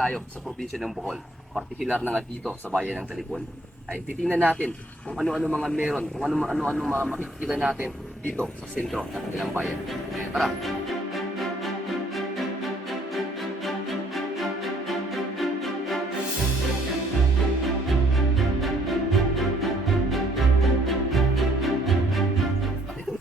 tayo sa probinsya ng Bohol, partikular na nga dito sa bayan ng Talipon, ay titingnan natin kung ano-ano mga meron, kung ano-ano mga makikita natin dito sa sentro ng kanilang bayan. Kaya tara!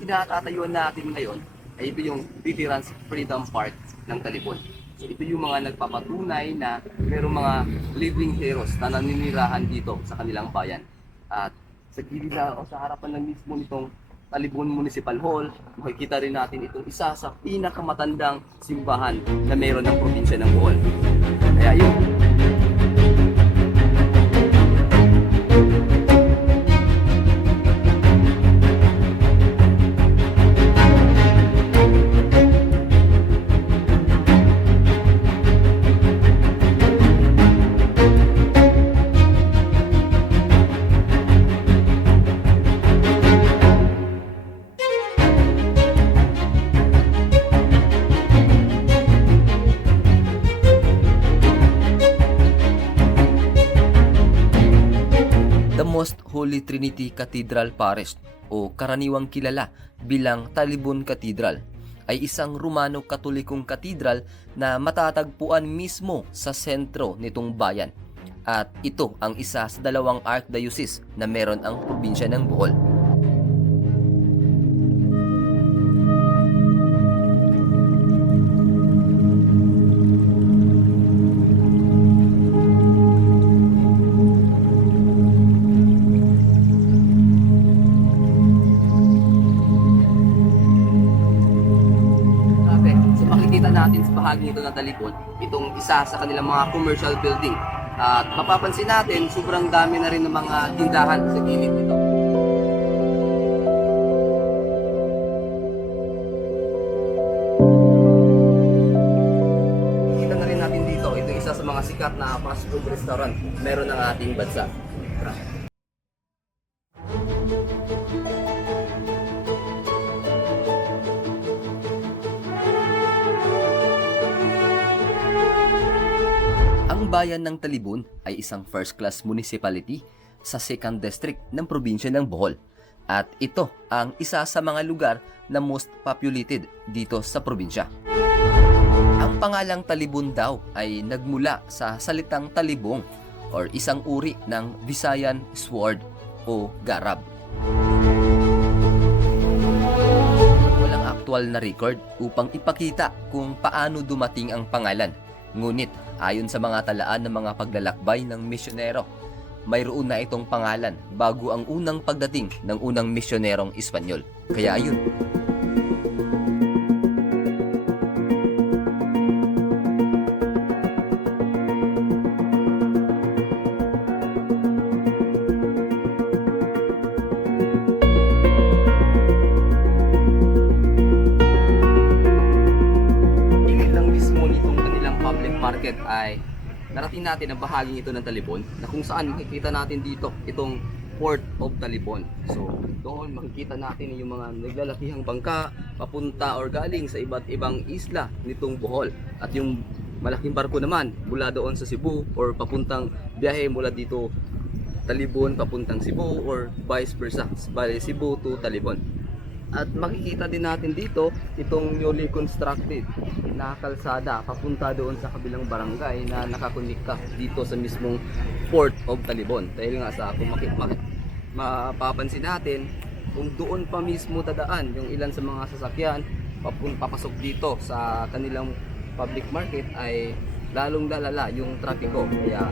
Tinatatayuan natin ngayon ay ito yung Veterans Freedom Park ng Talipon. So ito yung mga nagpapatunay na mayroong mga living heroes na naninirahan dito sa kanilang bayan. At sa gilid na o sa harapan ng mismo nitong Talibon Municipal Hall, makikita rin natin itong isa sa pinakamatandang simbahan na mayroon ng probinsya ng Bohol. Kaya yun, Most Holy Trinity Cathedral Parish o karaniwang kilala bilang Talibon Cathedral ay isang Romano Katolikong katedral na matatagpuan mismo sa sentro nitong bayan. At ito ang isa sa dalawang archdiocese na meron ang probinsya ng Bohol. Makikita natin sa bahagi ito ng Talipon, itong isa sa kanilang mga commercial building. At mapapansin natin, sobrang dami na rin ng mga tindahan sa gilid nito. Kita na rin natin dito, ito isa sa mga sikat na fast food restaurant meron ng ating bansa. Ang bayan ng Talibon ay isang first-class municipality sa 2nd district ng probinsya ng Bohol. At ito ang isa sa mga lugar na most populated dito sa probinsya. Ang pangalang Talibon daw ay nagmula sa salitang talibong or isang uri ng Visayan sword o garab. Walang aktual na record upang ipakita kung paano dumating ang pangalan. Ngunit ayon sa mga talaan ng mga paglalakbay ng misyonero, mayroon na itong pangalan bago ang unang pagdating ng unang misyonerong Espanyol. Kaya ayun, market ay narating natin ang bahagi ito ng Talibon na kung saan makikita natin dito itong Port of Talibon. So doon makikita natin yung mga naglalakihang bangka papunta or galing sa iba't ibang isla nitong Bohol. At yung malaking barko naman mula doon sa Cebu or papuntang biyahe mula dito Talibon papuntang Cebu or vice versa, bali Cebu to Talibon. At makikita din natin dito itong newly constructed na kalsada papunta doon sa kabilang barangay na nakakonikta dito sa mismong Port of Talibon. Dahil nga sa kung makik mapapansin natin kung doon pa mismo dadaan yung ilan sa mga sasakyan papun papasok dito sa kanilang public market ay lalong lalala yung trapiko. Kaya